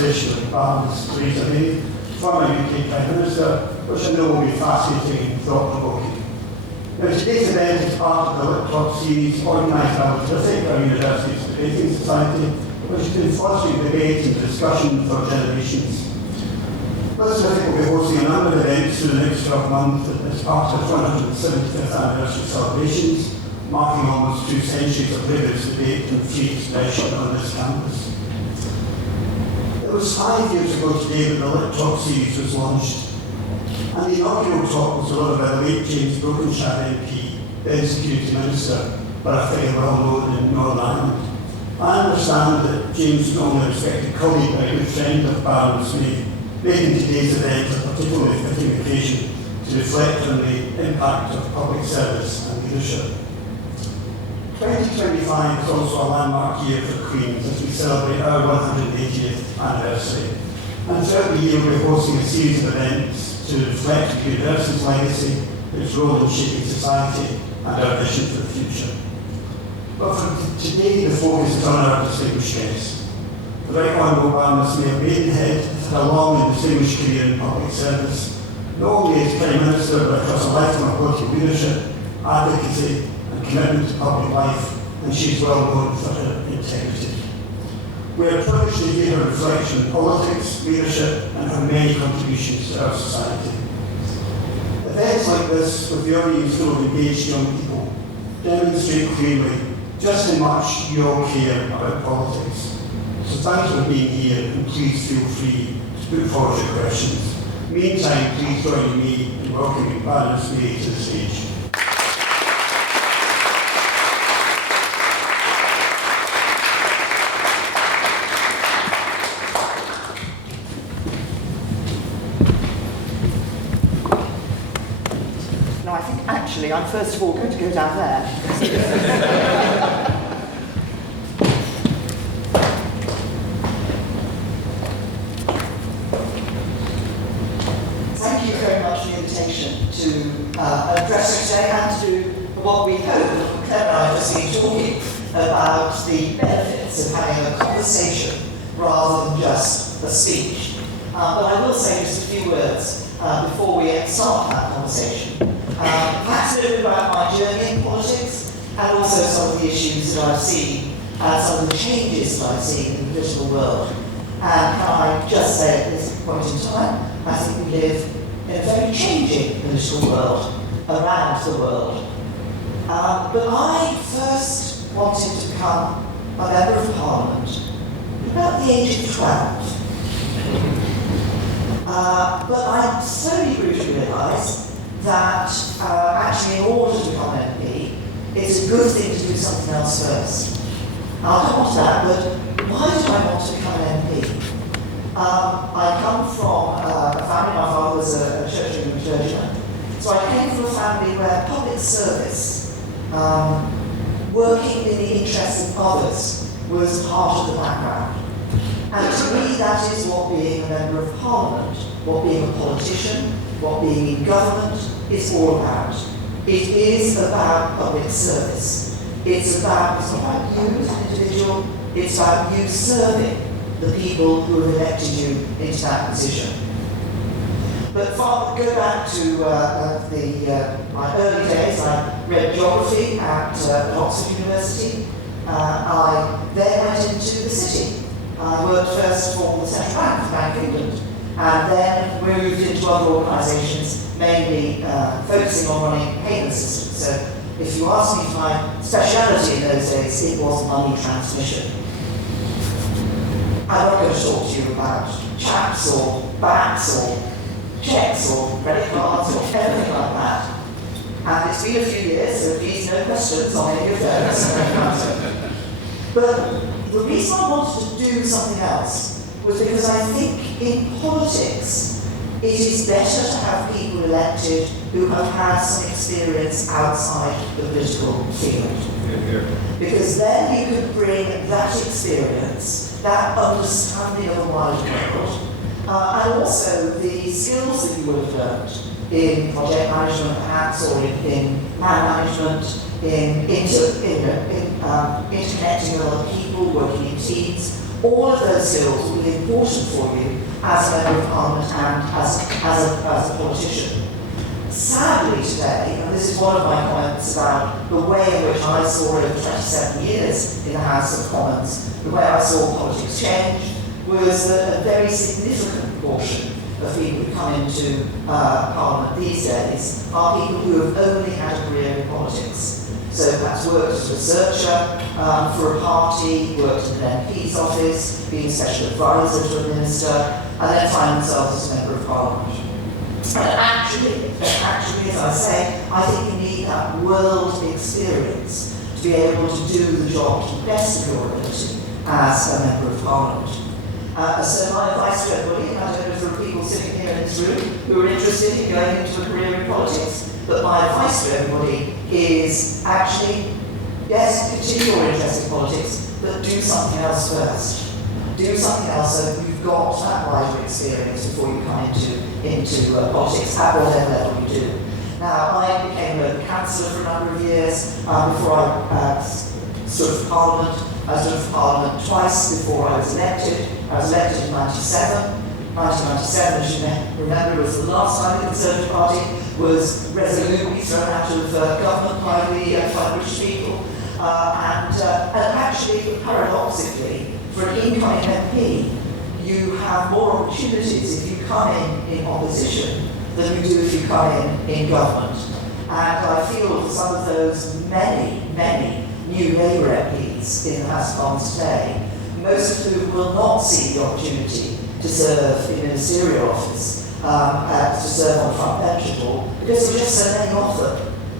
conversation with Baroness Theresa May, former UK Prime Minister, which I know will be fascinating and thought-provoking. Now, today's event is part of the LitTalk series organised by Literific, our university's debating society, which has been fostering debate and discussion for generations. Literific will be hosting a number of events through the next 12 months as part of the 175th anniversary celebrations, marking almost 2 centuries of rigorous debate and free expression on this campus. It was 5 years ago today that the LitTalk series was launched, and the inaugural talk was delivered by the late James Brokenshire MP, then Security Minister, but a figure well known in Northern Ireland. I understand that James is not only a respected colleague but a good friend of Baroness May, making today's event a particularly fitting occasion to reflect on the impact of public service and leadership. 2025 is also a landmark year for the Queen as we celebrate our 180th anniversary. And throughout the year we're hosting a series of events to reflect the university's legacy, its role in shaping society, and our vision for the future. But for today, the focus is on our distinguished guest. The Right Honourable Baroness May of Maidenhead has had a long and distinguished career in public service, not only as Prime Minister but across a lifetime of political leadership, advocacy, and commitment to public life, and she is well known for her integrity. We are privileged to hear her reflection on politics, leadership, and her many contributions to our society. Events like this, with the audience full of engaged young people, demonstrate clearly just how much you all care about politics. So thank you for being here, and please feel free to put forward your questions. Meantime, please join me in welcoming Baroness May to the stage. Actually, I'm first of all going to go down there. Thank you very much for the invitation to address you today and to do what we hope. Claire and I have just been talking about the benefits of having a conversation rather than just a speech. But I will say just a few words before we start that conversation. Perhaps a little bit about my journey in politics and also some of the issues that I've seen and some of the changes that I've seen in the political world. And can I just say at this point in time, I think we live in a very changing political world around the world. But I first wanted to become a Member of Parliament at about the age of 12. But I slowly grew to realise that actually in order to become an MP, it's a good thing to do something else first. I'll come on to that, but why did I want to become an MP? I come from a family, my father was a church clergyman, so I came from a family where public service, working in the interests of others, was part of the background. And to me that is what being a Member of Parliament, what being a politician, what being in government is all about. It is about public service. It's not about you as an individual, it's about you serving the people who have elected you into that position. But go back to my early days. I read geography at Oxford University. I then went into the city. I worked first for the Central Bank, the Bank of England, and then moved into other organisations, mainly focusing on running payment systems. So if you ask me for my speciality in those days, it was money transmission. I'm not going to talk to you about chaps or bats or cheques or credit cards or anything like that. And it's been a few years, so please no questions on any of those. But the reason I wanted to do something else was because I think in politics it is better to have people elected who have had some experience outside the political field. Because then you can bring that experience, that understanding of the wider world, and also the skills that you would have learned in project management perhaps, or in man management, in interconnecting with other people, working in teams, All of those skills will be important for you as a member of Parliament and as a politician. Sadly today, and this is one of my comments about the way in which I saw over 27 years in the House of Commons, the way I saw politics change, was that a very significant portion of people who come into Parliament these days are people who have only had a career in politics. So perhaps worked as a researcher for a party, worked in an MP's office, being a special advisor to a minister, and then find themselves as a member of Parliament. And actually, as I say, I think you need that world experience to be able to do the job to the best of your ability as a member of Parliament. So my advice to everybody, and I don't know if there are people sitting here in this room who are interested in going into a career in politics, but my advice to everybody is actually, yes, continue your interest in politics, but do something else first. Do something else so that you've got that wider experience before you come into politics at whatever level you do. Now, I became a councillor for a number of years before I stood for Parliament. I stood for Parliament twice before I was elected. I was elected in 1997, as you may remember, was the last time the Conservative Party was resolutely thrown out of government by the British people. And actually, paradoxically, for an incoming MP, you have more opportunities if you come in opposition than you do if you come in government. And I feel for some of those many new Labour MPs in the House of Commons today, most of whom will not see the opportunity to serve in a ministerial office, to serve on the front bench at all, because there are just so many of them.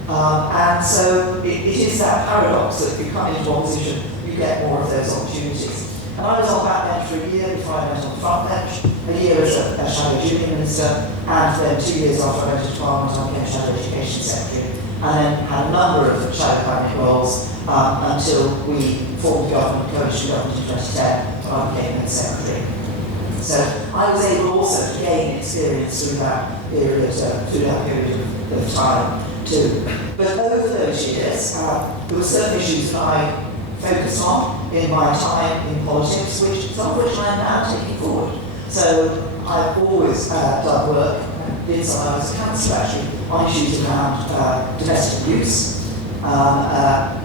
And so it is that paradox that if you come into opposition, you get more of those opportunities. And I was on that bench for a year before I went on the front bench, a year as a Shadow Junior Minister, and then 2 years after I went into Parliament, I became Shadow Education Secretary, and then had a number of Shadow Cabinet roles until we formed government, coalition government in 2010, when I became Head Secretary. So I was able also to gain experience through that period of time too. But over those years, there were certain issues that I focused on in my time in politics, some of which I am now taking forward. So I've always done work, did some when I was a councillor actually, on issues around domestic abuse. I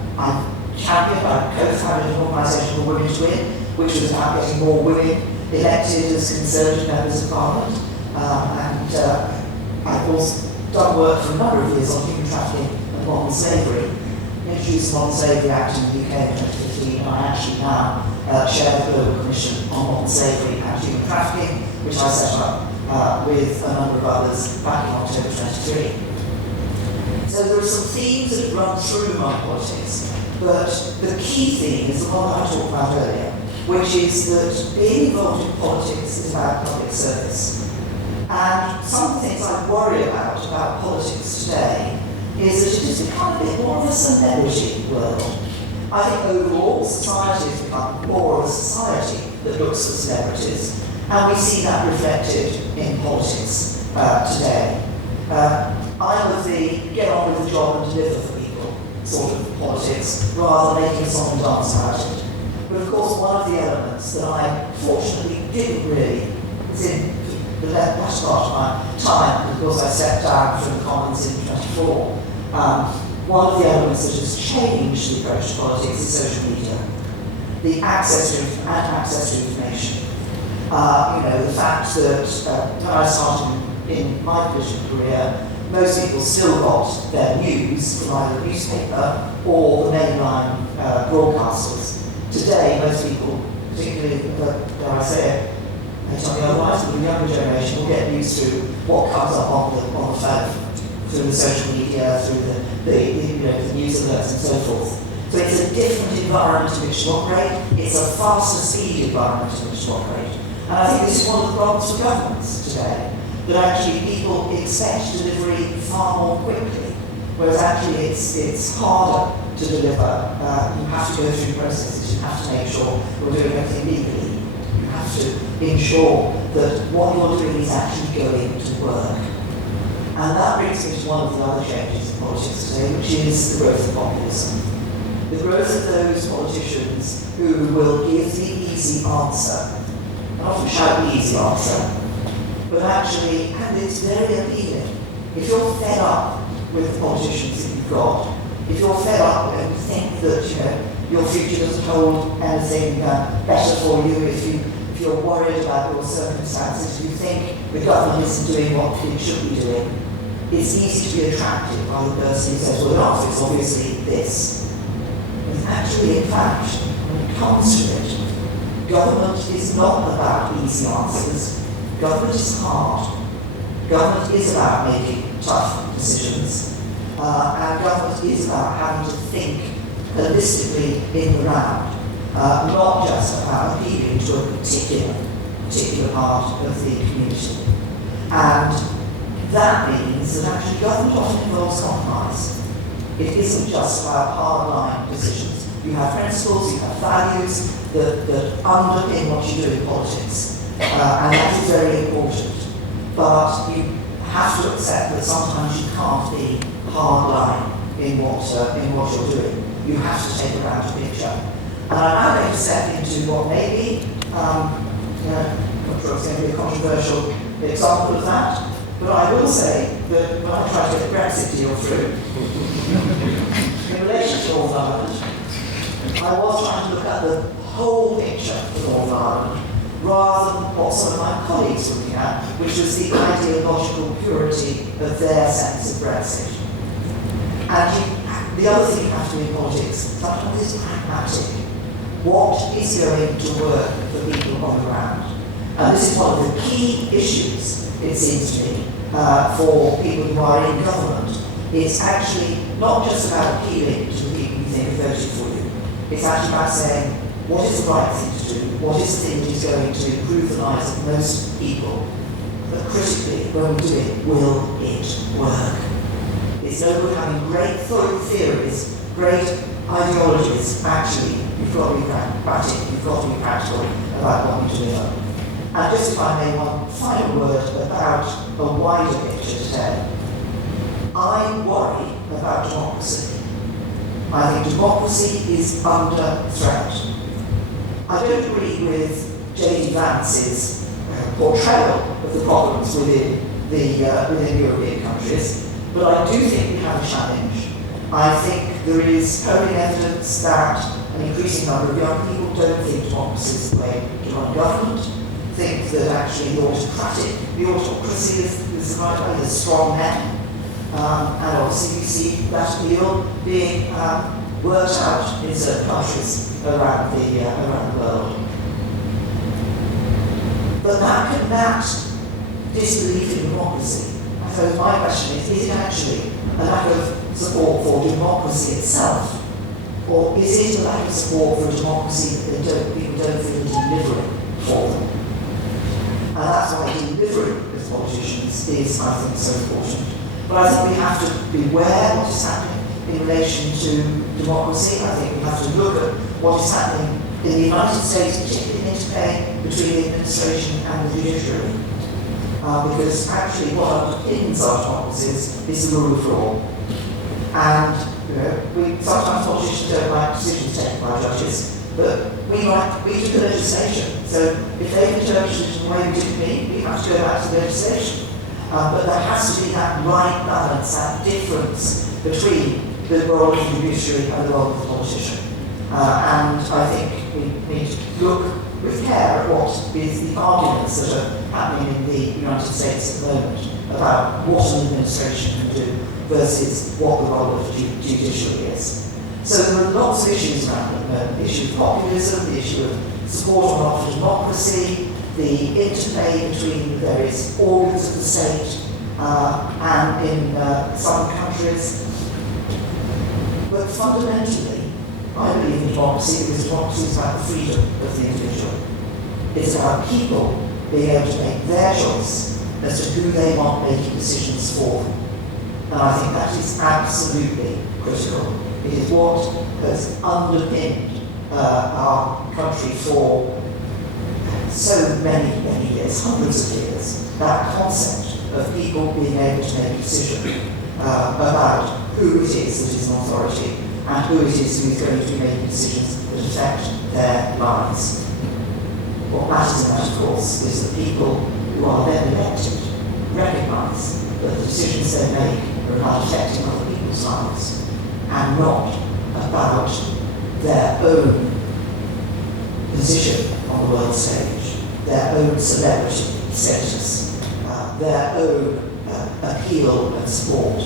co-founded an organisation called Women to Win, which was about getting more women elected as Conservative members of Parliament. I've also done work for a number of years on human trafficking and modern slavery. Introduced the Modern Slavery Act in the UK in 2015, and I actually now chair the Global Commission on Modern Slavery and Human Trafficking, which I set up with a number of others back in October 23. So there are some themes that run through my politics, but the key theme is the one that I talked about earlier, which is that being involved in politics is about public service. And some of the things I worry about politics today is that it has become a bit more of a celebrity world. I think overall society has become more of a society that looks for celebrities, and we see that reflected in politics today. I'm of the get on with the job and deliver for people sort of politics, rather than making a song and dance about it. But of course, one of the elements that I fortunately didn't really, was in the last part of my time, and of course I stepped down from the Commons in 24. One of the elements that has changed the approach to politics is social media. The access to information. The fact that when I started in my political career, most people still got their news from either the newspaper or the mainline broadcasters. Today, most people, particularly, dare I say it, they tell me otherwise, but the younger generation will get news through what comes up on the phone, through the social media, through the news alerts and so forth. So it's a different environment in which to operate. It's a faster speed environment in which to operate. And I think this is one of the problems for governments today, that actually people expect delivery far more quickly, whereas actually it's harder to deliver. You have to go through processes, you have to make sure you're doing everything legally. You have to ensure that what you're doing is actually going to work. And that brings me to one of the other changes in politics today, which is the growth of populism. The growth of those politicians who will give the easy answer, not often shout the easy answer, but actually, and it's very appealing. If you're fed up with the politicians that you've got, if you're fed up and you think that your future doesn't hold anything better for you, if you're worried about your circumstances, if you think the government isn't doing what it should be doing, it's easy to be attracted by the person who says, well, the answer is obviously this. And actually, in fact, when it comes to it, government is not about easy answers. Government is hard. Government is about making tough decisions. And government is about having to think holistically in the round, not just about appealing to a particular part of the community. And that means that actually government often involves compromise. It isn't just about hard-line decisions. You have principles, you have values that underpin what you do in politics. And that is very important. But you have to accept that sometimes you can't be hard-line in what you're doing. You have to take a round picture. And I'm now going to step into what may be, I'm not sure it's going to be a controversial example of that, but I will say that when I tried to get the Brexit deal through, in relation to Northern Ireland, I was trying to look at the whole picture for Northern Ireland, rather than what some of my colleagues were looking at, which was the ideological purity of their sense of Brexit. And the other thing you have to do in politics, sometimes is pragmatic. What is going to work for people on the ground? And this is one of the key issues, it seems to me, for people who are in government. It's actually not just about appealing to the people you think have voted for you. It's actually about saying, what is the right thing to do? What is the thing that is going to improve the lives of most people? But critically, when we do it, will it work? It's no good having great theories, great ideologies. Actually, you've got to be pragmatic, you've got to be practical about what you do. And just if I may, one final word about a wider picture today. I worry about democracy. I think democracy is under threat. I don't agree with J.D. Vance's portrayal of the problems within European countries, but I do think we have a challenge. I think there is growing evidence that an increasing number of young people don't think democracy is the way to run government, think that actually the autocracy is the right way, there's strong men, and obviously we see that appeal being worked out in certain countries around the world. But that disbelief in democracy, I suppose my question is it actually a lack of support for democracy itself, or is it a lack of support for democracy that people don't feel is delivering for them? And that's why delivering as politicians is, I think, so important. But I think we have to beware what is happening in relation to democracy. I think we have to look at what is happening in the United States, particularly the interplay between the administration and the judiciary. Because actually what underpins our democracies is the rule of law. And sometimes politicians don't like decisions taken by judges, but we do the legislation. So if they've interpreted it in the way we didn't mean, we have to go back to the legislation. But there has to be that right balance, that difference between the role of the judiciary and the role of the politician. And I think we need to look with care at what is the arguments that are happening in the United States at the moment about what an administration can do versus what the role of the judiciary is. So there are lots of issues around at the moment. The issue of populism, the issue of support or not for democracy, the interplay between the various organs of the state and in some countries. But fundamentally, I believe in democracy because democracy is about the freedom of the individual. It's about people being able to make their choice as to who they want making decisions for them. And I think that is absolutely critical. It is what has underpinned our country for so many, many years, hundreds of years, that concept of people being able to make a decision about who it is that is an authority and who it is who is going to be making decisions that affect their lives. What matters in that, of course, is that people who are then elected recognise that the decisions they make are about affecting other people's lives and not about their own position on the world stage, their own celebrity status, their own appeal and support.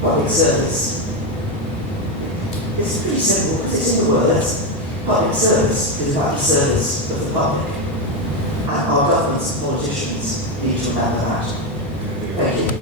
Public service. It's pretty simple because it's in the words. Public service is about the service of the public. And our governments and politicians need to remember that. Thank you.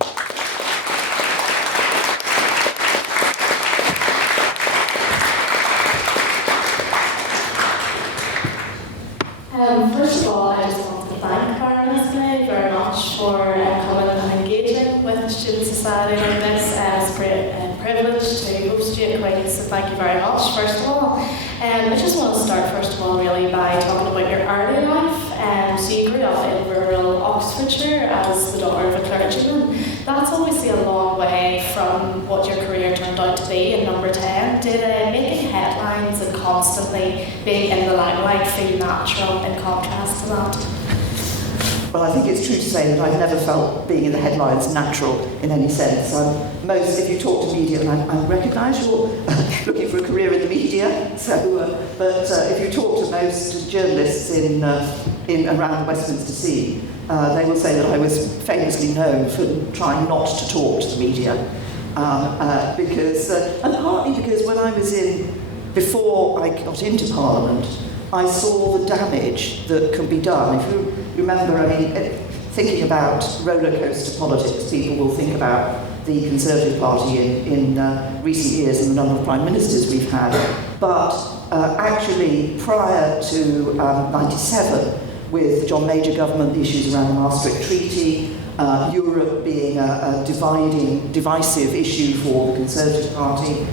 First of all, I just want to thank Baroness May very much for coming and engaging with the Student Society on this. It's a great privilege to host you at Queen's, so thank you very much, first of all. I just want to start, first of all, really by talking about your early life. So you grew up in rural Oxfordshire as the daughter of a clergyman. That's obviously a long way from what your career turned out to be in Number 10. Did making headlines and constantly being in the limelight feel natural in contrast to that? Well, I think it's true to say that I've never felt being in the headlines natural in any sense. If you talk to media, and I recognise you're looking for a career in the media, but if you talk to most journalists in around Westminster Sea, they will say that I was famously known for trying not to talk to the media, and partly because when I was before I got into Parliament, I saw the damage that can be done. If you remember, thinking about roller coaster politics, people will think about the Conservative Party in recent years and the number of prime ministers we've had. But actually, prior to 97, with the John Major government, the issues around the Maastricht Treaty, Europe being a divisive issue for the Conservative Party,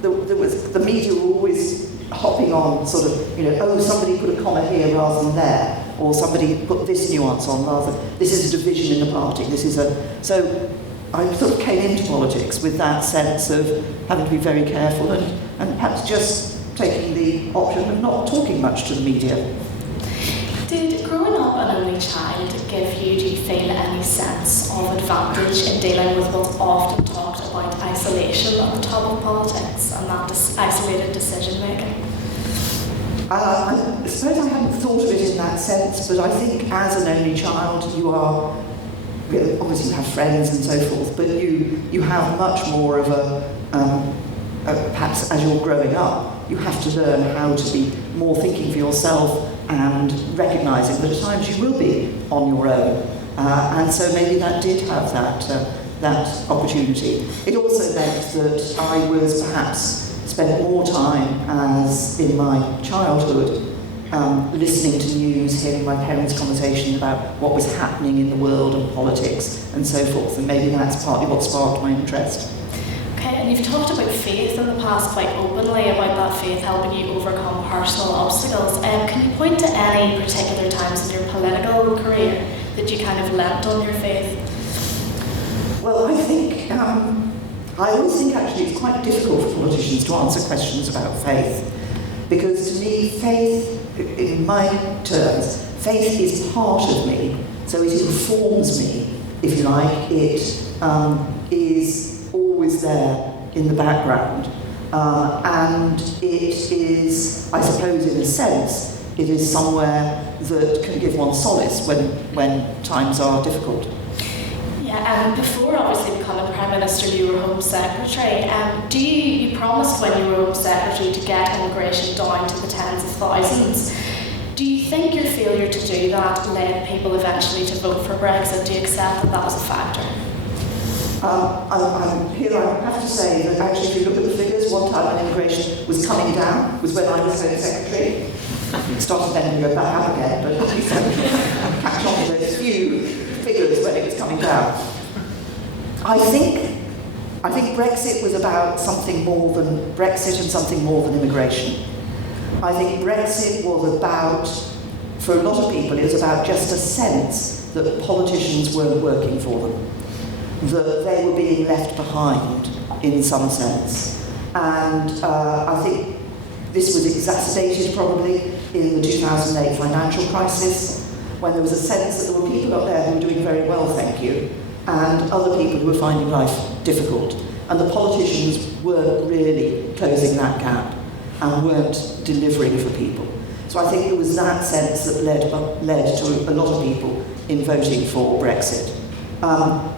the media were always hopping on sort of, somebody put a comma here rather than there, or somebody put this nuance on rather. This is a division in the party. So I sort of came into politics with that sense of having to be very careful and perhaps just taking the option of not talking much to the media. Did growing up an only child give you, do you feel, any sense of advantage in dealing with what's often talked about isolation at the top of politics and that isolated decision making? I suppose I hadn't thought of it in that sense, but I think as an only child you are, obviously you have friends and so forth, but you have much more of perhaps as you're growing up, you have to learn how to be more thinking for yourself and recognising that at times you will be on your own. And so maybe that did have that opportunity. It also meant that I was perhaps spent more time as in my childhood listening to news, hearing my parents' conversation about what was happening in the world and politics and so forth, and maybe that's partly what sparked my interest. Okay, and you've talked about faith in the past quite openly, about that faith helping you overcome personal obstacles. Can you point to any particular times in your political career that you kind of leant on your faith? Well, I think, I always think actually it's quite difficult for politicians to answer questions about faith, because to me, faith, in my terms, faith is part of me, so it informs me, if you like. It is always there in the background, and it is, I suppose, in a sense, it is somewhere that can give one solace when times are difficult. Yeah, and before obviously becoming Prime Minister, you were Home Secretary. You promised when you were Home Secretary to get immigration down to the tens of thousands. Do you think your failure to do that led people eventually to vote for Brexit? Do you accept that was a factor? Here I have to say that actually if you look at the figures, one time when immigration was coming down was when I was Home Secretary. It started then to go back up again, but at least I catch on to those few figures when it was coming down. I think Brexit was about something more than Brexit and something more than immigration. I think Brexit was about, for a lot of people, it was about just a sense that politicians weren't working for them. that they were being left behind in some sense. And I think this was exacerbated probably in the 2008 financial crisis, when there was a sense that there were people up there who were doing very well, thank you, and other people who were finding life difficult. And the politicians weren't really closing that gap and weren't delivering for people. So I think it was that sense that led to a lot of people in voting for Brexit.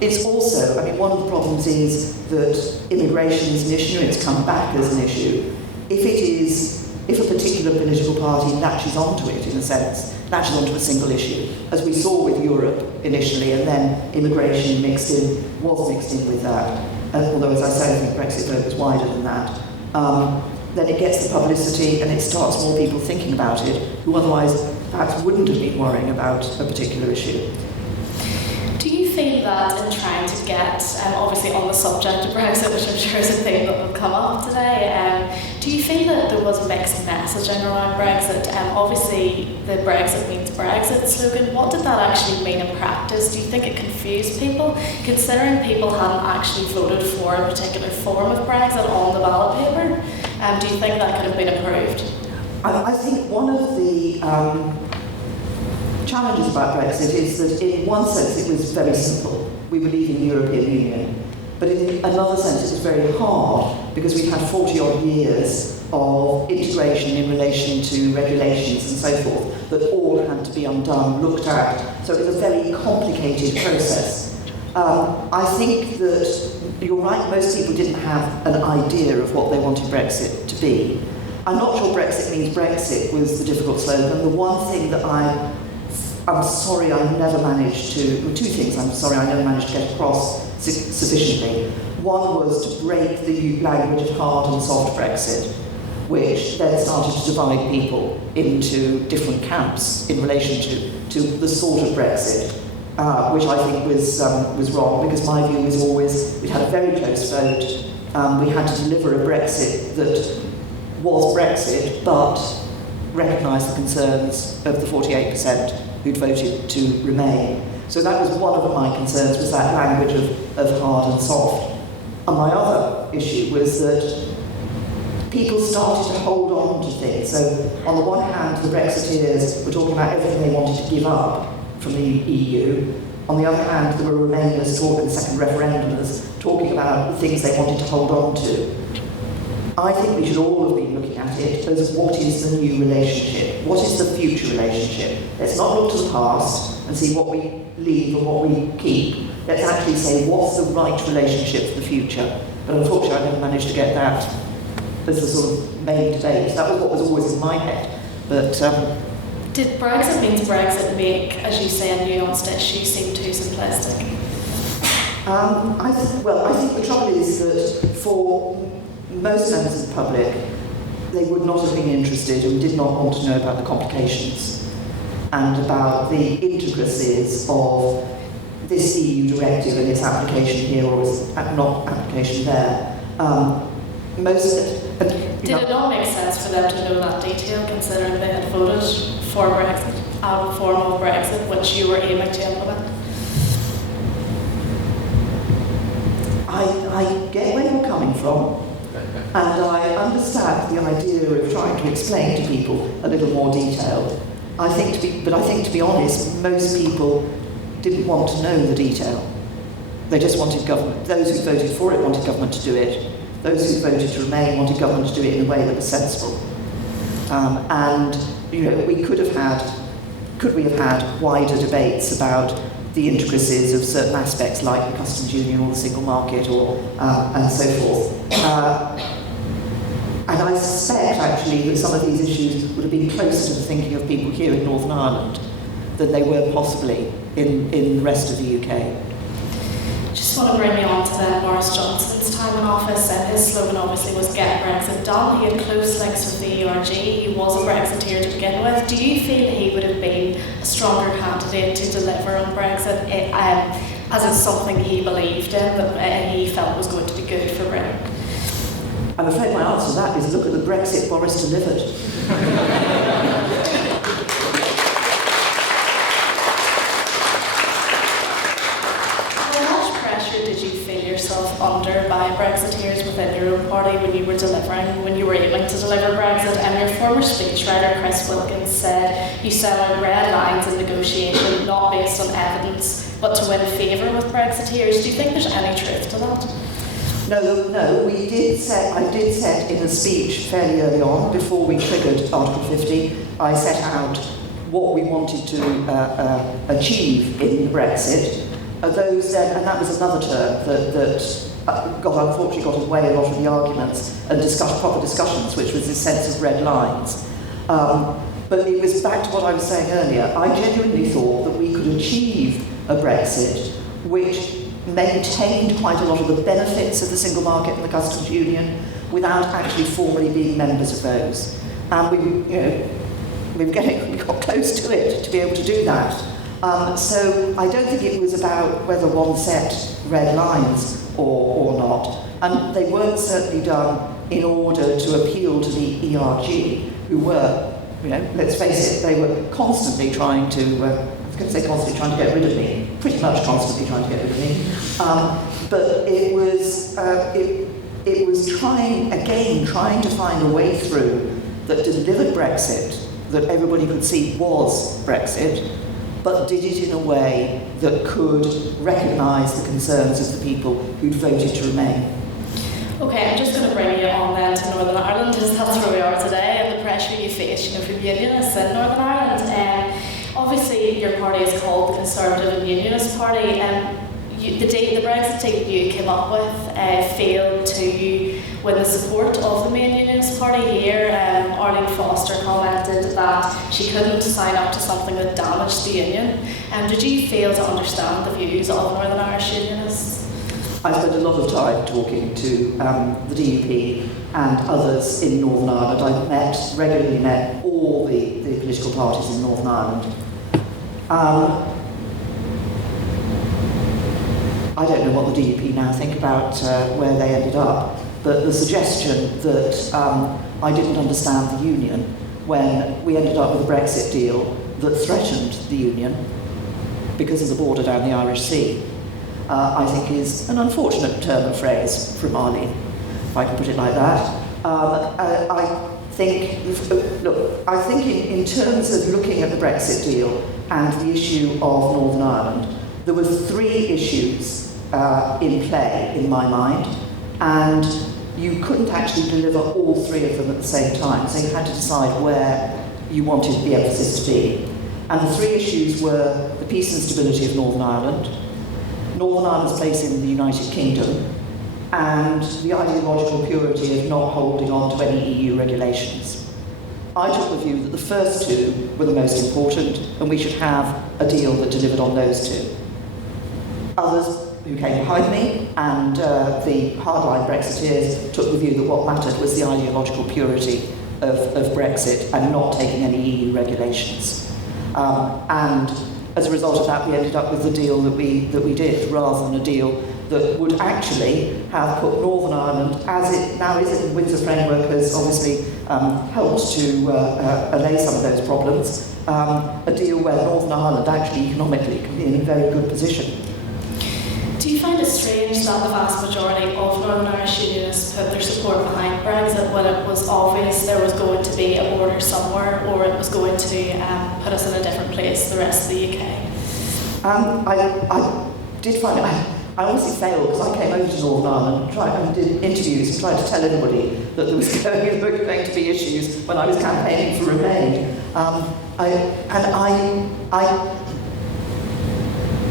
It's also, I mean, one of the problems is that immigration is an issue, it's come back as an issue. If a particular political party latches onto it, in a sense, latches onto a single issue, as we saw with Europe initially, and then immigration was mixed in with that, although, as I say, I think Brexit vote was wider than that, then it gets the publicity and it starts more people thinking about it, who otherwise perhaps wouldn't have been worrying about a particular issue. Do you feel that in trying to get, obviously on the subject of Brexit, which I'm sure is a theme that will come up today, do you feel that there was mixed messaging around Brexit? Obviously, the Brexit means Brexit slogan, what did that actually mean in practice? Do you think it confused people, considering people hadn't actually voted for a particular form of Brexit on the ballot paper? Do you think that could have been improved? I think one of the challenges about Brexit is that in one sense it was very simple. We were leaving the European Union. But in another sense it was very hard because we'd had 40 odd years of integration in relation to regulations and so forth that all had to be undone, looked at. So it was a very complicated process. I think that you're right, most people didn't have an idea of what they wanted Brexit to be. I'm not sure Brexit means Brexit was the difficult slogan. The one thing that I'm sorry I never managed to, two things I'm sorry I never managed to get across sufficiently. One was to break the language of hard and soft Brexit, which then started to divide people into different camps in relation to the sort of Brexit, which I think was wrong, because my view was always we'd had a very close vote, we had to deliver a Brexit that was Brexit, but recognised the concerns of the 48% who'd voted to remain. So that was one of my concerns, was that language of hard and soft. And my other issue was that people started to hold on to things. So on the one hand, the Brexiteers were talking about everything they wanted to give up from the EU. On the other hand, there were Remainers talking, second referendums, talking about the things they wanted to hold on to. I think we should all have been looking at it as what is the new relationship? What is the future relationship? Let's not look to the past and see what we leave and what we keep. Let's actually say what's the right relationship for the future. But unfortunately, I never managed to get that as the sort of main debate. That was what was always in my head. But did Brexit means Brexit make, as you say, a nuanced issue seem too simplistic? I think the trouble is that for most members of the public, they would not have been interested and did not want to know about the complications and about the intricacies of this EU directive and its application here or its not application there. Did it not make sense for them to know that detail, considering they had voted for Brexit, a form of Brexit, which you were aiming to implement? I get where you're coming from. And I understand the idea of trying to explain to people a little more detail. I think, to be honest, most people didn't want to know the detail. They just wanted government. Those who voted for it wanted government to do it. Those who voted to remain wanted government to do it in a way that was sensible. And we could we have had wider debates about the intricacies of certain aspects like the customs union or the single market and so forth. And I suspect, actually, that some of these issues would have been closer to the thinking of people here in Northern Ireland than they were possibly in the rest of the UK. Just want to bring you on to then Boris Johnson's time in office, and his slogan obviously was "Get Brexit Done." He had close links with the ERG. He was a Brexiteer to begin with. Do you feel he would have been a stronger candidate to deliver on Brexit, as it's something he believed in, that he felt was going to be good for Britain? I'm afraid my answer to that is look at the Brexit Boris delivered. How much pressure did under by Brexiteers within your own party when you were aiming to deliver Brexit, and your former speechwriter Chris Wilkins said you set out red lines in negotiation not based on evidence but to win favour with Brexiteers. Do you think there's any truth to that? No, I did set in a speech fairly early on, before we triggered Article 50, I set out what we wanted to achieve in Brexit. Those then, and that was another term that unfortunately got away a lot of the arguments and proper discussions, which was this sense of red lines. But it was back to what I was saying earlier. I genuinely thought that we could achieve a Brexit which maintained quite a lot of the benefits of the single market and the customs union without actually formally being members of those. And we got close to it to be able to do that. So I don't think it was about whether one set red lines or not. And they weren't certainly done in order to appeal to the ERG, who were, let's face it, they were constantly trying to, constantly trying to get rid of me, pretty much constantly trying to get rid of me. But it was trying to find a way through that delivered Brexit, that everybody could see was Brexit, but did it in a way that could recognise the concerns of the people who'd voted to remain. Okay, I'm just going to bring you on then to Northern Ireland, because that's where we are today, and the pressure you face from unionists in Northern Ireland. Obviously, your party is called the Conservative and Unionist Party, and the Brexit deal you came up with failed to win the support of the main Unionist Party here. Arlene Foster commented that she couldn't sign up to something that damaged the union. Did you fail to understand the views of Northern Irish Unionists? I spent a lot of time talking to the DUP and others in Northern Ireland. I regularly met all the political parties in Northern Ireland. I don't know what the DUP now think about where they ended up, but the suggestion that I didn't understand the union when we ended up with a Brexit deal that threatened the union because of the border down the Irish Sea, I think is an unfortunate turn of phrase from Arlene, if I can put it like that. I think in terms of looking at the Brexit deal and the issue of Northern Ireland, there were three issues in play in my mind, and you couldn't actually deliver all three of them at the same time, so you had to decide where you wanted the emphasis to be. And the three issues were the peace and stability of Northern Ireland, Northern Ireland's place in the United Kingdom, and the ideological purity of not holding on to any EU regulations. I took the view that the first two were the most important, and we should have a deal that delivered on those two. Others who came behind me and the hardline Brexiteers took the view that what mattered was the ideological purity of Brexit and not taking any EU regulations. And as a result of that, we ended up with the deal that we did, rather than a deal that would actually have put Northern Ireland, as it now is in the Windsor Framework, has obviously helped to allay some of those problems, a deal where Northern Ireland actually economically can be in a very good position. Do you find it strange that the vast majority of Northern Irish Unionists put their support behind Brexit when it was obvious there was going to be a border somewhere, or it was going to put us in a different place, the rest of the UK? I did find it. I honestly failed because I came over to Northern Ireland and did interviews and tried to tell everybody that there was going to be issues when I was campaigning for Remain. I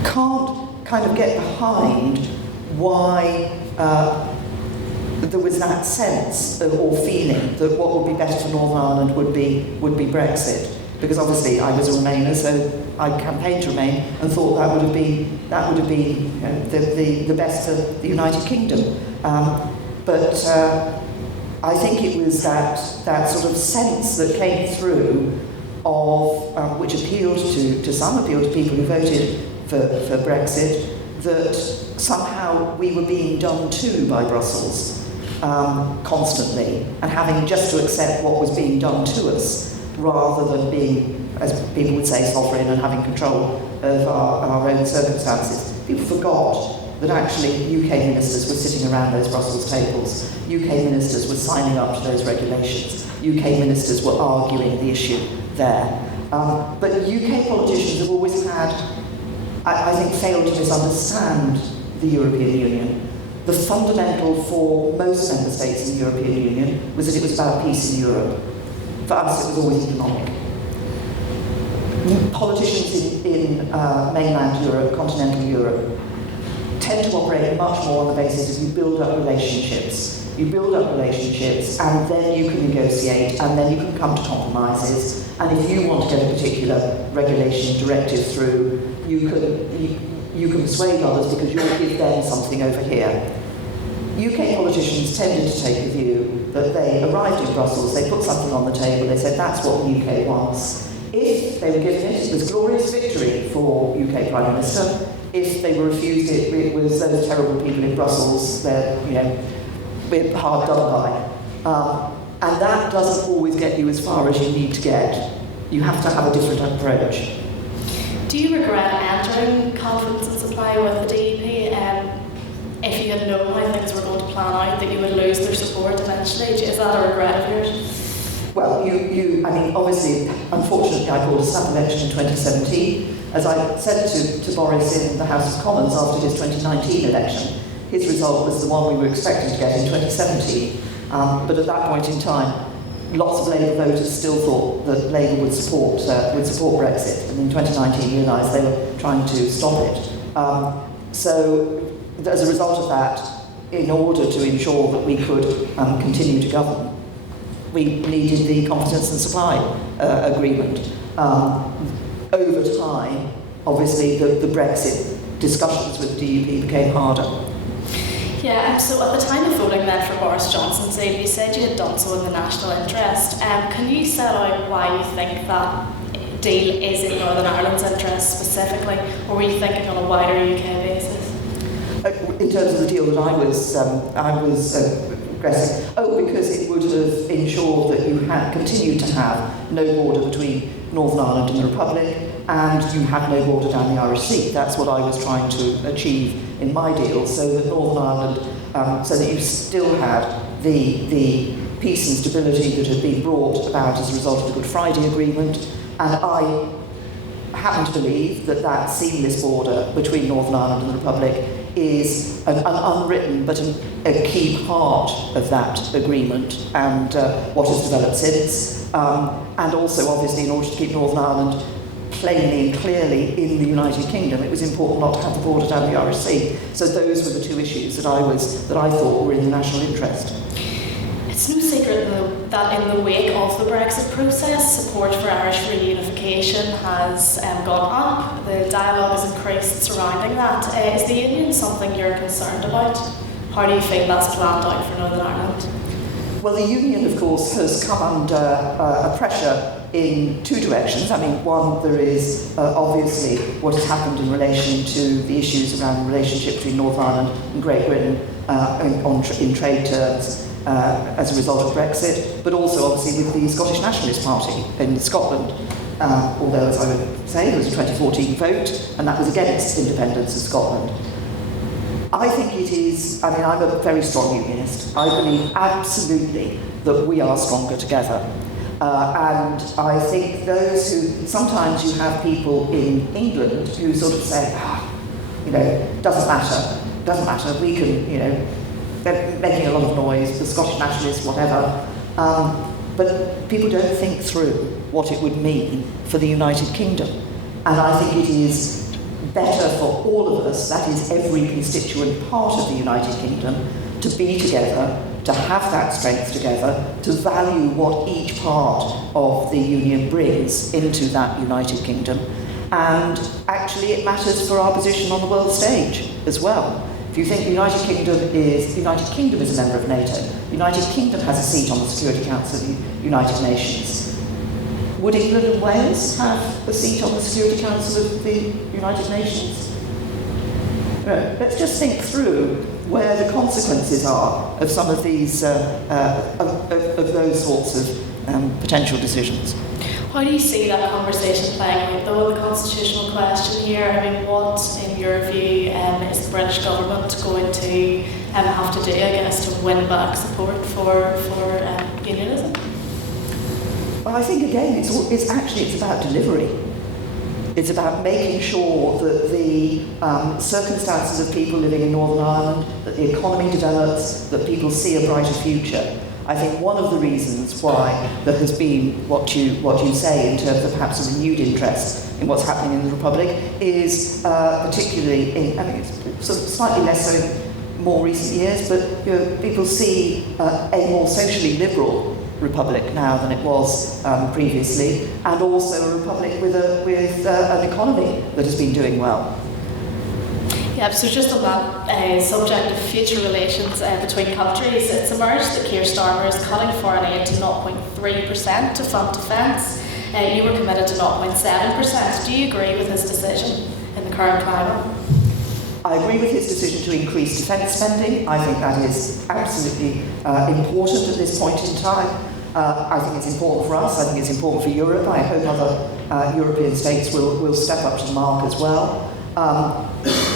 can't kind of get behind why there was that sense or feeling that what would be better for Northern Ireland would be Brexit. Because obviously I was a Remainer, so I campaigned to Remain and thought that would have been the best for the United Kingdom. But I think it was that sort of sense that came through of which appealed to people who voted for Brexit, that somehow we were being done to by Brussels constantly, and having just to accept what was being done to us, rather than being, as people would say, sovereign and having control of our own circumstances. People forgot that actually UK ministers were sitting around those Brussels tables. UK ministers were signing up to those regulations. UK ministers were arguing the issue there. But UK politicians have always had, I think, failed to misunderstand the European Union. The fundamental for most member states in the European Union was that it was about peace in Europe. For us, it was always economic. Politicians in mainland Europe, continental Europe, tend to operate much more on the basis of you build up relationships. You build up relationships, and then you can negotiate, and then you can come to compromises. And if you want to get a particular regulation directive through, you can persuade others because you'll give them something over here. UK politicians tended to take the view that they arrived in Brussels, they put something on the table, they said that's what the UK wants. If they were given it, it was glorious victory for UK Prime Minister. If they were refused it, it was those terrible people in Brussels, they're, we're hard done by. And that doesn't always get you as far as you need to get. You have to have a different approach. Do you regret entering confidence and supply with the DUP? If you had known how things were going to plan out, that you would lose their support eventually? Is that a regret of yours? Well, obviously, unfortunately, I called a snap election in 2017. As I said to Boris in the House of Commons after his 2019 election, his result was the one we were expecting to get in 2017. But at that point in time, lots of Labour voters still thought that Labour would support Brexit, and in 2019 realised they were trying to stop it. So, as a result of that, in order to ensure that we could continue to govern, we needed the confidence and supply agreement. Over time, obviously, the Brexit discussions with the DUP became harder. Yeah, so at the time of voting then for Boris Johnson's aid, you said you had done so in the national interest. Can you set out why you think that deal is in Northern Ireland's interest specifically, or were you thinking on a wider UK basis? In terms of the deal that I was aggressing, because it would have ensured that you had continued to have no border between Northern Ireland and the Republic, and you had no border down the Irish Sea. That's what I was trying to achieve in my deal, so that Northern Ireland, so that you still had the peace and stability that had been brought about as a result of the Good Friday Agreement. And I happen to believe that that seamless border between Northern Ireland and the Republic is an unwritten but a key part of that agreement and what has developed since. And also, obviously, in order to keep Northern Ireland plainly and clearly in the United Kingdom, it was important not to have the border down the Irish Sea. So those were the two issues that I thought were in the national interest. It's no secret though that in the wake of the Brexit process, support for Irish reunification has gone up. The dialogue has increased surrounding that. Is the union something you're concerned about? How do you feel that's planned out for Northern Ireland? Well, the union, of course, has come under a pressure in two directions. I mean, one, there is obviously what has happened in relation to the issues around the relationship between Northern Ireland and Great Britain in trade terms as a result of Brexit, but also obviously with the Scottish Nationalist Party in Scotland. Although, as I would say, there was a 2014 vote, and that was against independence of Scotland. I think it is, I'm a very strong unionist. I believe absolutely that we are stronger together. And I think those who, sometimes you have people in England who sort of say, doesn't matter, we can, they're making a lot of noise, the Scottish nationalists, whatever. But people don't think through what it would mean for the United Kingdom. And I think it is better for all of us, that is every constituent part of the United Kingdom, to be together, to have that strength together, to value what each part of the union brings into that United Kingdom. And actually it matters for our position on the world stage as well. If you think the United Kingdom is a member of NATO, the United Kingdom has a seat on the Security Council of the United Nations. Would England and Wales have a seat on the Security Council of the United Nations? Let's just think through where the consequences are of some of these, of those sorts of potential decisions. How do you see that conversation playing out, though, the constitutional question here? I mean, what, in your view, is the British government going to have to do, I guess, to win back support for unionism? Well, I think, again, it's about delivery. It's about making sure that the circumstances of people living in Northern Ireland, that the economy develops, that people see a brighter future. I think one of the reasons why there has been what you say in terms of perhaps a renewed interest in what's happening in the Republic is particularly in, I mean, it's sort of slightly less so in more recent years, but people see a more socially liberal Republic now than it was previously, and also a Republic with an economy that has been doing well. Yeah, so just on that subject of future relations between countries, it's emerged that Keir Starmer is cutting foreign aid to 0.3% to fund defence. You were committed to 0.7%. Do you agree with his decision in the current climate? I agree with his decision to increase defence spending. I think that is absolutely important at this point in time. I think it's important for us. I think it's important for Europe. I hope other European states will step up to the mark as well.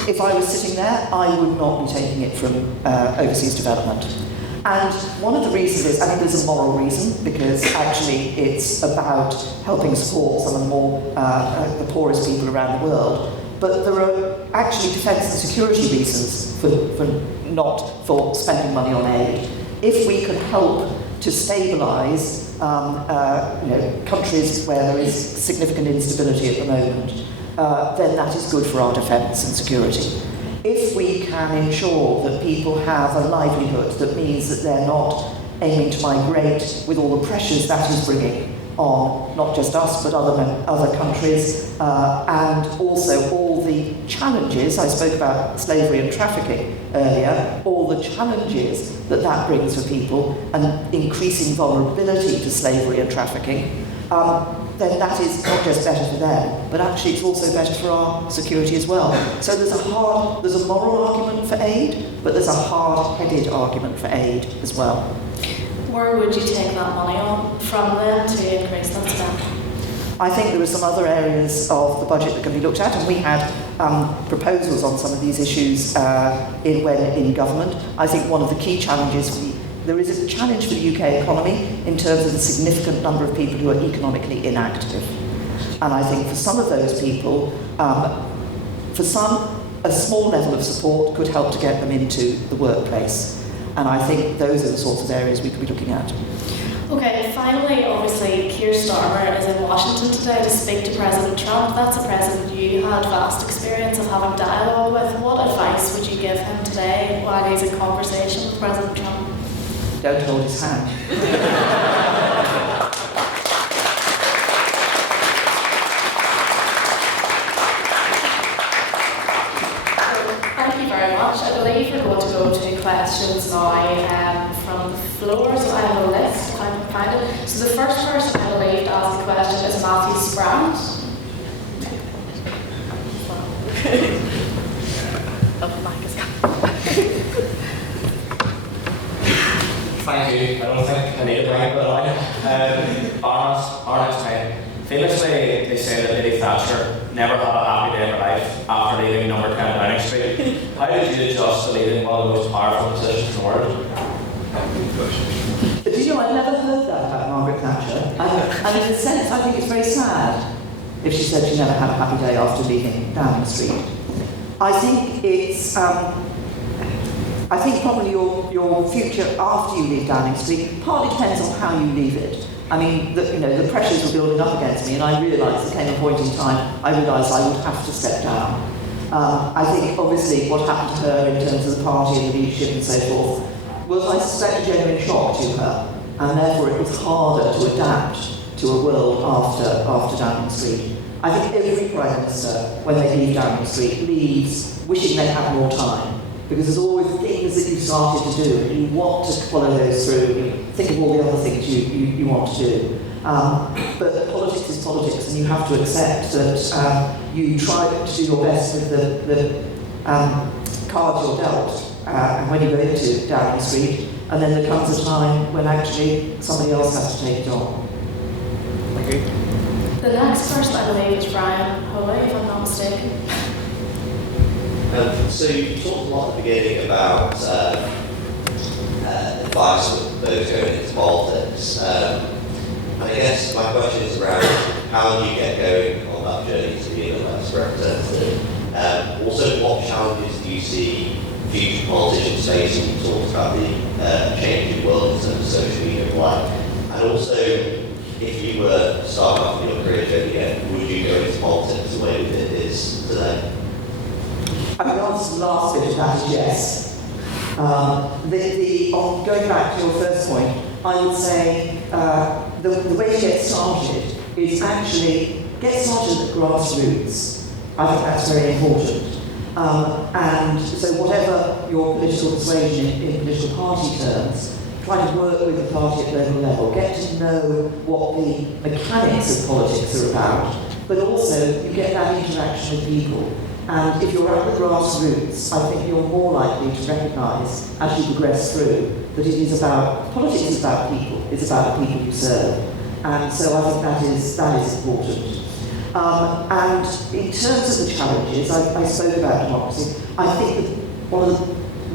If I was sitting there, I would not be taking it from overseas development. And one of the reasons is, I think there's a moral reason, because actually it's about helping support some of the poorest people around the world. But there are actually defence and security reasons for spending money on aid. If we could help to stabilise countries where there is significant instability at the moment, then that is good for our defence and security. If we can ensure that people have a livelihood that means that they're not aiming to migrate with all the pressures that is bringing on not just us but other countries, and also all the challenges, I spoke about slavery and trafficking earlier, all the challenges that brings for people and increasing vulnerability to slavery and trafficking, then that is not just better for them, but actually it's also better for our security as well. So there's a moral argument for aid, but there's a hard-headed argument for aid as well. Where would you take that money on from then to increase that spend? I think there are some other areas of the budget that can be looked at, and we had proposals on some of these issues in government. I think one of the key challenges there is a challenge for the UK economy in terms of the significant number of people who are economically inactive. And I think for some of those people, for some, a small level of support could help to get them into the workplace. And I think those are the sorts of areas we could be looking at. Okay, finally, obviously, Keir Starmer is in Washington today to speak to President Trump. That's a president you had vast experience of having dialogue with. What advice would you give him today while he's in conversation with President Trump? Don't hold his hand. Thank you very much. I believe we're going to go to questions now from the floor. So I have a list, if I can find it. So the first person I believe to ask a question is Matthew Sprant. Oh, the mic is coming. Thank you. I don't think I need a blank, but Baroness May. Famously, they say that Lady Thatcher never had a happy day in her life after leaving number 10 Downing Street. How did you adjust to leading one of the most powerful positions in the world? Do you know, I've never heard that about Margaret Thatcher. And in a sense, I think it's very sad if she said she never had a happy day after leaving Downing Street. I think it's... I think probably your future after you leave Downing Street partly depends on how you leave it. I mean, the pressures were building up against me, and I realised there came a point in time I realised I would have to step down. I think, obviously, what happened to her in terms of the party and the leadership and so forth was, I suspect, a genuine shock to her, and therefore it was harder to adapt to a world after Downing Street. I think every Prime Minister, when they leave Downing Street, leaves wishing they had more time. Because there's always things that you started to do, and you want to follow those through, and you think of all the other things you want to do. But politics is politics, and you have to accept that you try to do your best with the cards you're dealt, and when you go into Downing Street, and then there comes a time when actually somebody else has to take it on. Thank you. next person, I believe, is Brian Hoey, if I'm not mistaken. So you talked a lot at the beginning about advice for those going into politics. And I guess my question is around how do you get going on that journey to being a less representative? Also, what challenges do you see future politicians facing? You talked about the changing world in terms of social media and like. And also, if you were to start off your career journey again, would you go into politics the way that it is today? I mean, the answer to the last bit of that is yes. On going back to your first point, I would say the way to get started is actually get started at the grassroots. I think that's very important. And so whatever your political persuasion in political party terms, try to work with the party at local level, get to know what the mechanics of politics are about, but also you get that interaction with people. And if you're at the grassroots, I think you're more likely to recognise, as you progress through, that it is about, politics is about people, it's about the people you serve. And so I think that is important. And in terms of the challenges, I spoke about democracy. I think that one of the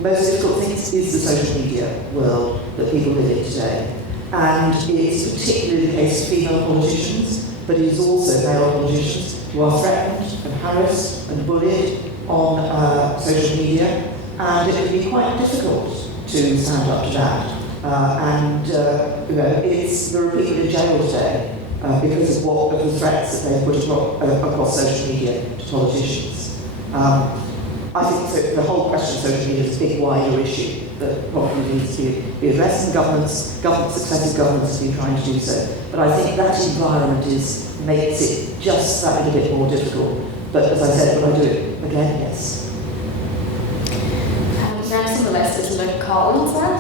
most difficult things is the social media world that people live in today. And it's particularly the case for female politicians, but it is also male politicians who are threatened and harassed and bullied on social media, and it can be quite difficult to stand up to that. There are people in jail today because of the threats that they've put across social media to politicians. I think the whole question of social media is a big wider issue that probably needs to be addressed, and successive governments have been trying to do so. But I think that environment makes it just that little bit more difficult. But as I said, would I do it again? Yes. Next on the list is Luke Collins then.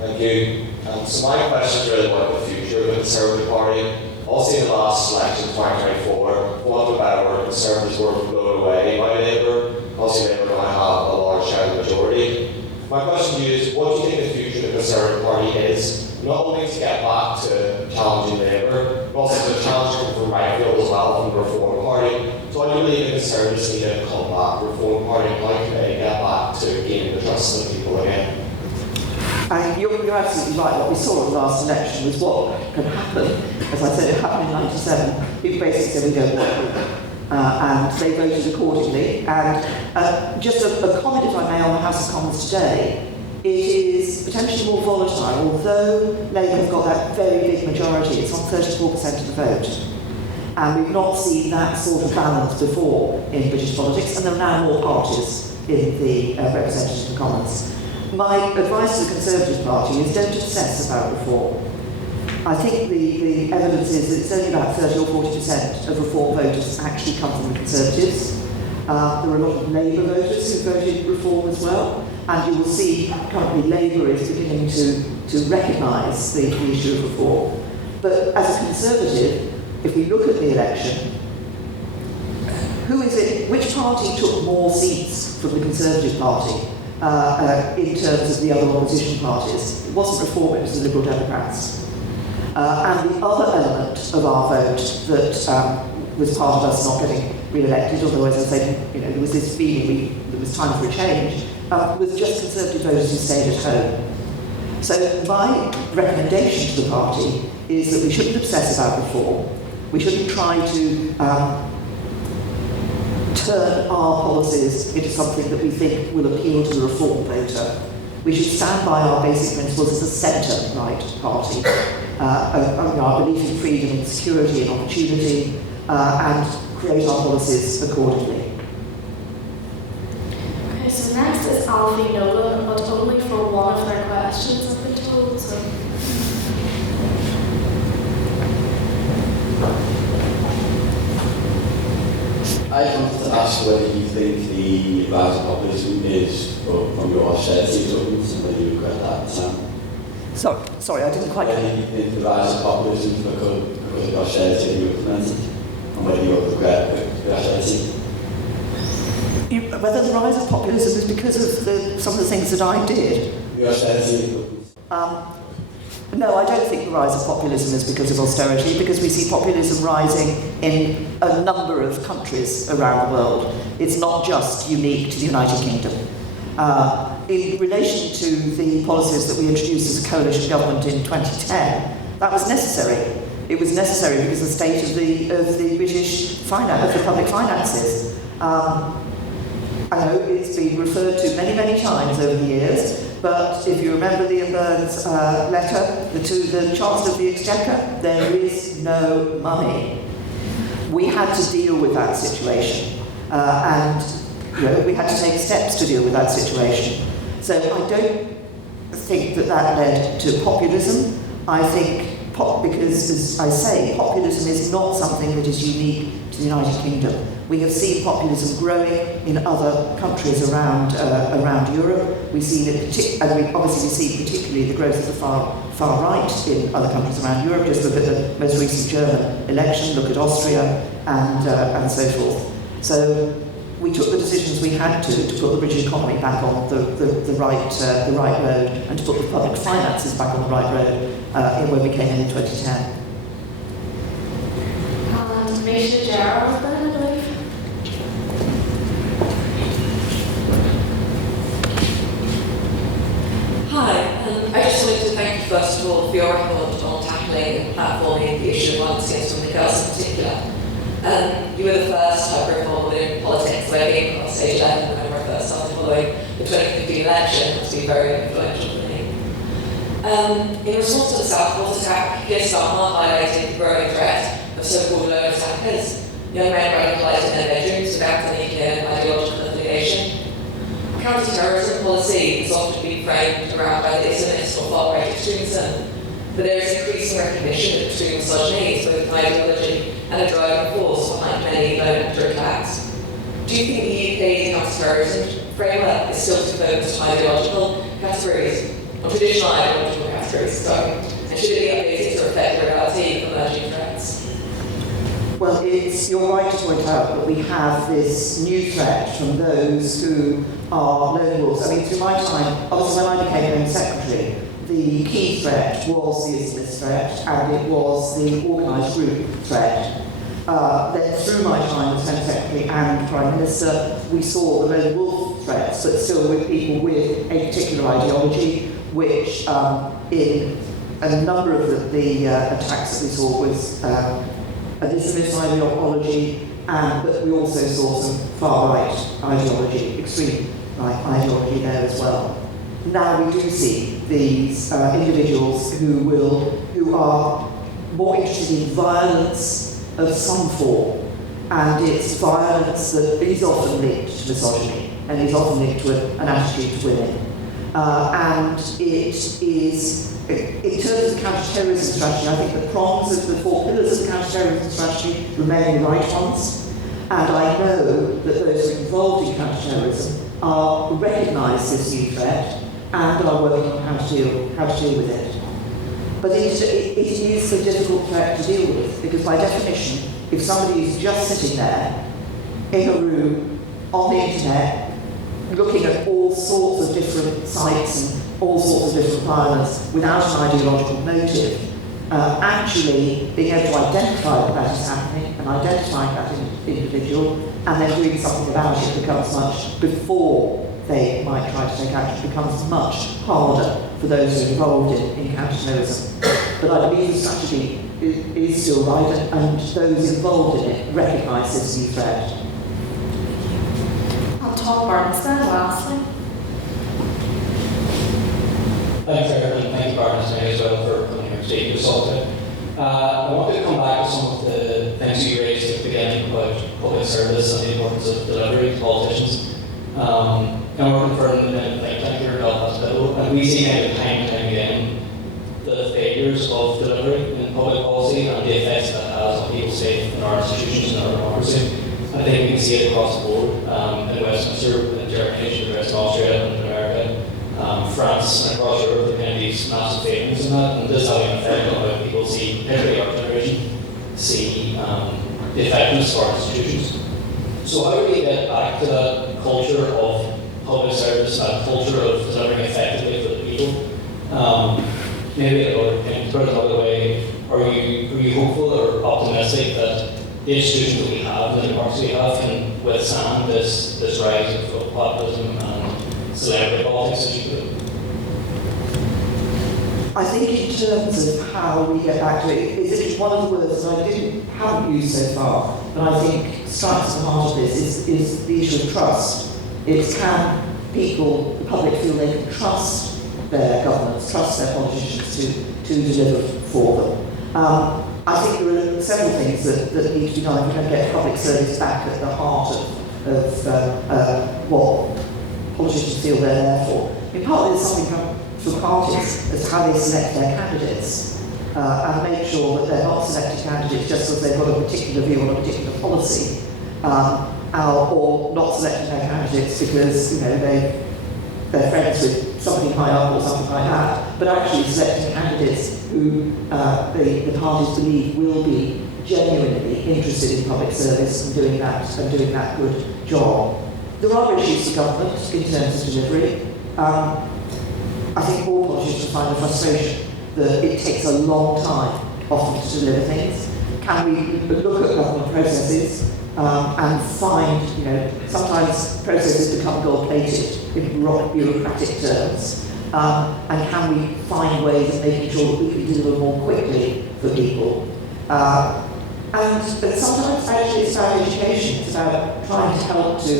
Thank you. So my question is really about the future of the Conservative Party. Also in the last election, 2024, for want of a better word, Conservatives were blown away by Labour. Also, Labour going to have a large share of the majority. My question to you is, what do you think the future of the Conservative Party is? Not only to get back to challenging Labour, but also to challenge from right field as well from the Reform Party. So I do believe the Conservatives need to combat the Reform Party. How can they get back to gaining the trust of the people again? And you're absolutely right. What we saw in the last election was what can happen. As I said, it happened in '97. People basically said we don't want it. And they voted accordingly. And just a comment, if I may, on the House of Commons today, it is potentially more volatile. Although Labour have got that very big majority, it's on 34% of the vote. And we've not seen that sort of balance before in British politics, and there are now more parties in the representatives of the Commons. My advice to the Conservative Party is don't obsess about reform. I think the evidence is that it's only about 30 or 40% of reform voters actually come from the Conservatives. There are a lot of Labour voters who voted reform as well, and you will see currently Labour is beginning to recognise the issue of reform. But as a Conservative, if we look at the election, who is it? Which party took more seats from the Conservative Party in terms of the other opposition parties? It wasn't Reform, it was the Liberal Democrats. And the other element of our vote that was part of us not getting re-elected, although as I said, there was this feeling there was time for a change, was just Conservative voters who stayed at home. So my recommendation to the party is that we shouldn't obsess about reform. We shouldn't try to turn our policies into something that we think will appeal to the reform voter. We should stand by our basic principles as a centre-right party, our belief in freedom and security and opportunity, and create our policies accordingly. Okay, so next is Alfie Nolan, but only for one of their questions, I've been told. So. I wanted to ask whether you think the rise of populism is from your austerity government and whether you regret that. Sorry, I didn't quite get whether you think the rise of populism because of austerity you implemented and whether you regret the austerity. Whether the rise of populism is because of some of the things that I did. No, I don't think the rise of populism is because of austerity, because we see populism rising in a number of countries around the world. It's not just unique to the United Kingdom. In relation to the policies that we introduced as a coalition government in 2010, that was necessary. It was necessary because the state of the British of the public finances. I know it's been referred to many, many times over the years, but if you remember Liam Byrne's letter to the Chancellor of the Exchequer, there is no money. We had to deal with that situation, and we had to take steps to deal with that situation. So I don't think that led to populism. I think, because as I say, populism is not something that is unique to the United Kingdom. We have seen populism growing in other countries around Europe. We've seen it, and we obviously see particularly the growth of the far right in other countries around Europe. Just look at the most recent German election. Look at Austria and so forth. So we took the decisions we had to put the British economy back on the right road, and to put the public finances back on the right road when we came in 2010. Misha Gerald, then, I believe. Hi, I just wanted to thank you first of all for your record on tackling and platforming the issue of violence against women and girls in particular. You were the first to ever involved in politics that I came across age 11 when I first started following the 2015 election. It's been very influential for me. In response to the Southport attack, Keir Starmer highlighted the growing threat of so-called lone attackers, young men radicalised in their bedrooms without any clear ideological affiliation. Counter-terrorism policy is often being framed around by the Islamist or far-right extremism, but there is increasing recognition that extreme misogyny is both an ideology and a driving force behind many lone actor attacks. Do you think the UK's counter-terrorism framework is still too focused on ideological categories, on traditional ideological categories, and should it be updated to reflect the reality of emerging threats? Well, you're right to point out that we have this new threat from those who are lone wolves. I mean, through my time, obviously when I became Home Secretary, the key threat was the Islamist threat, and it was the organised group threat. Then through my time as Home Secretary and Prime Minister, we saw the lone wolf threats, but still with people with a particular ideology, which in a number of the attacks that we saw was an Islamist ideology, but we also saw some far-right ideology, extreme ideology there as well. Now we do see these individuals who are more interested in violence of some form, and it's violence that is often linked to misogyny and is often linked to an attitude to women. And it is, in terms of counter-terrorism strategy, I think the prongs of the four pillars of the counter-terrorism strategy remain the right ones. And I know that those who are involved in counter-terrorism recognise this new threat and are working on how to deal with it. But it is a difficult threat to deal with, because by definition, if somebody is just sitting there in a room on the internet looking at all sorts of different sites and all sorts of different violence without an ideological motive, actually being able to identify that is happening and identifying that individual and then doing something about it becomes much, before they might try to take action, becomes much harder for those who are involved in counter-terrorism. But I believe the strategy is still right, and those involved in it recognise this new threat. I'll talk Baroness then, lastly. Thanks, Eric, and thank you, Baroness May, as well, for coming here to speak to us all today. I wanted to come back to some of the things you raised at the beginning about public service and the importance of delivery to politicians. I'm working for an independent think tank here in Belfast, and we see kind of time and time again the failures of delivery in public policy and the effects that has on people's faith in our institutions and our democracy. I think we can see it across the board in Westminster, in Germany, in the rest of Austria, in America, France, and across Europe. There are kind of these massive failings in that, and this having an effect on how people see, particularly our generation, see the effectiveness of our institutions. So how do we get back to that culture of public service, that culture of delivering effectively for the people? Maybe, or can put it another way, are you hopeful or optimistic that the institutions that we have, the democracy we have, can withstand this rise of populism and celebrity politics, as you put it? I think in terms of how we get back to it, is one of the words that I haven't used so far, but I think strikes at the heart of this is the issue of trust. It's can people, the public, feel they can trust their governments, trust their politicians to deliver for them. I think there are several things that need to be done if we're going to get public service back at the heart of what politicians feel they're there for. In part, there's something for parties as to how they select their candidates and make sure that they're not selecting candidates just because they've got a particular view on a particular policy, or not selecting their candidates because they're friends with something high up or something like that, but actually selecting candidates who the parties believe will be genuinely interested in public service and doing that good job. There are issues for government in terms of delivery. I think all politicians find the frustration that it takes a long time often to deliver things. Can we look at government processes and find, sometimes processes become gold-plated in bureaucratic terms, and can we find ways of making sure that we can deliver more quickly for people? But sometimes actually it's about education, it's about trying to help to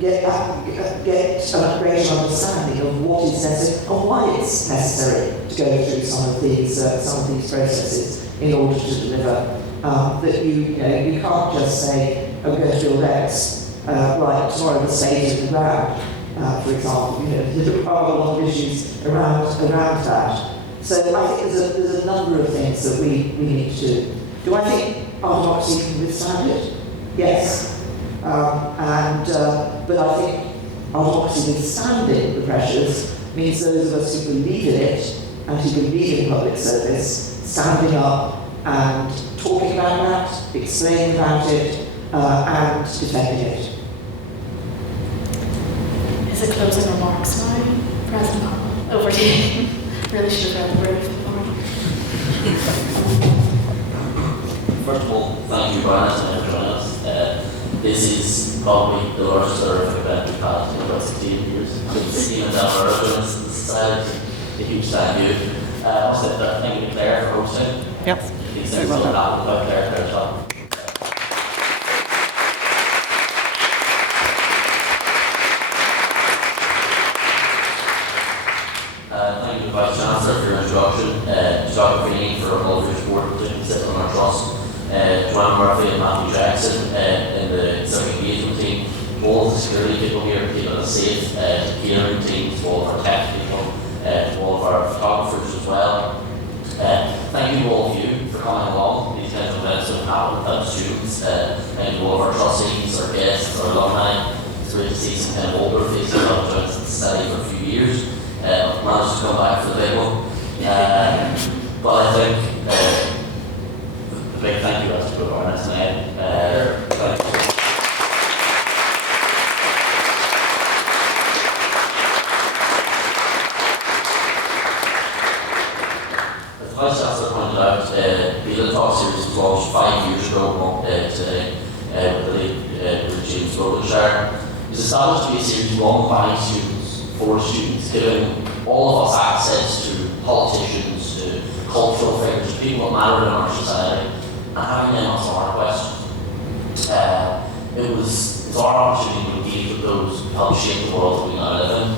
get a greater understanding of what is necessary and why it's necessary to go through some of these processes in order to deliver. That you can't just say, I'm going to build X, right, tomorrow the stage in the ground, for example. There are a lot of issues around that. So I think there's a number of things that we need to do. Do I think our democracy can withstand it? Yes. But I think our democracy withstanding the pressures means those of us who believe in it and who believe in public service, standing up and talking about that, explaining about it, and defending it. Is it closing remarks now, President Hall? Over to you. Really should have read the brief before. First of all, thank you, Baroness May, for joining us. This is probably the largest Literific event we've had in about 16 years. I mean, 16 and down our joining us in society. A huge thank you. I must say that thank you to Claire for hosting. Yep. These things don't happen without Claire's help. Thank you to the Vice-Chancellor for your introduction, Dr. Green for all of your support, particularly sitting on our trust, Joanne Murphy and Matthew Jackson in the civic engagement team, all of the security people here keeping us safe, the catering team, to all of our tech people, to all of our photographers as well. Thank you to all of you for coming along. These kinds of events don't happen without students. Thank you to all of our trustees, our guests, our alumni. It's great to see some kind of older faces who have joined the society for a few years. I've managed to come back for the big one. But I think a big thank you to Baroness May. Thank you. As the Vice-Chancellor pointed out, the LitTalk series was launched 5 years ago today with the late James Rodenshire. It was established to be a series run by students, for students, giving all of us access to politicians, to cultural figures, people that matter in our society, and having them answer our questions. It's our opportunity to engage with those who help shape the world that we now live in.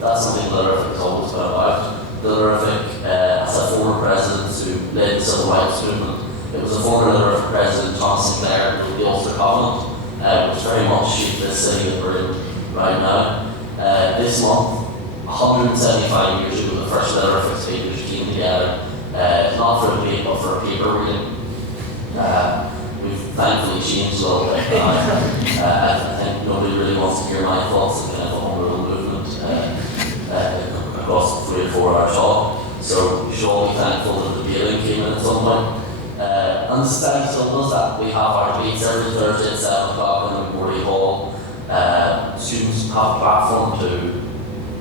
That's something Literific has always been about. Literific, as a former president who led the civil rights movement, it was a former Literific president, Thomas Sinclair, who wrote the Ulster Covenant, which very much shaped this city that we're in right now. This month, 175 years ago, the first Literific speakers came together, not for a debate, but for a paper reading. We've thankfully changed a little bit now. I think nobody really wants to hear my thoughts of kind of a home rule movement across 3 or 4 hour talk. So we should all be thankful that the debating came in at some point. And the society still does that. We have our debates every Thursday at 7 o'clock in Riddel Hall. Students have a platform to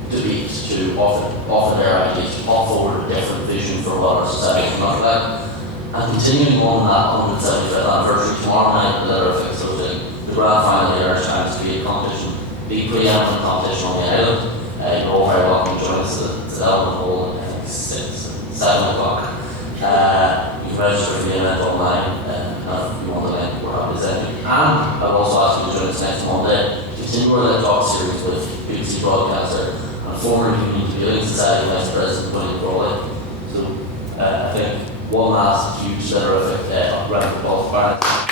debate, to offer their ideas, to put forward a different vision for what our society can look like. And continuing on that 175th anniversary, tomorrow night, the Literific hosting the grand final of the Irish Times debate competition, the preeminent competition on the island. You're all very welcome to join us at LitTalk Hall at 7 o'clock. You can register for the event online, and if you want the link, we're happy to send you. And I'll also ask you to join us next Monday to continue our LitTalk series with BBC broadcaster and former Community Building Society Vice President William Crawley. So I think one last huge Literific round of applause.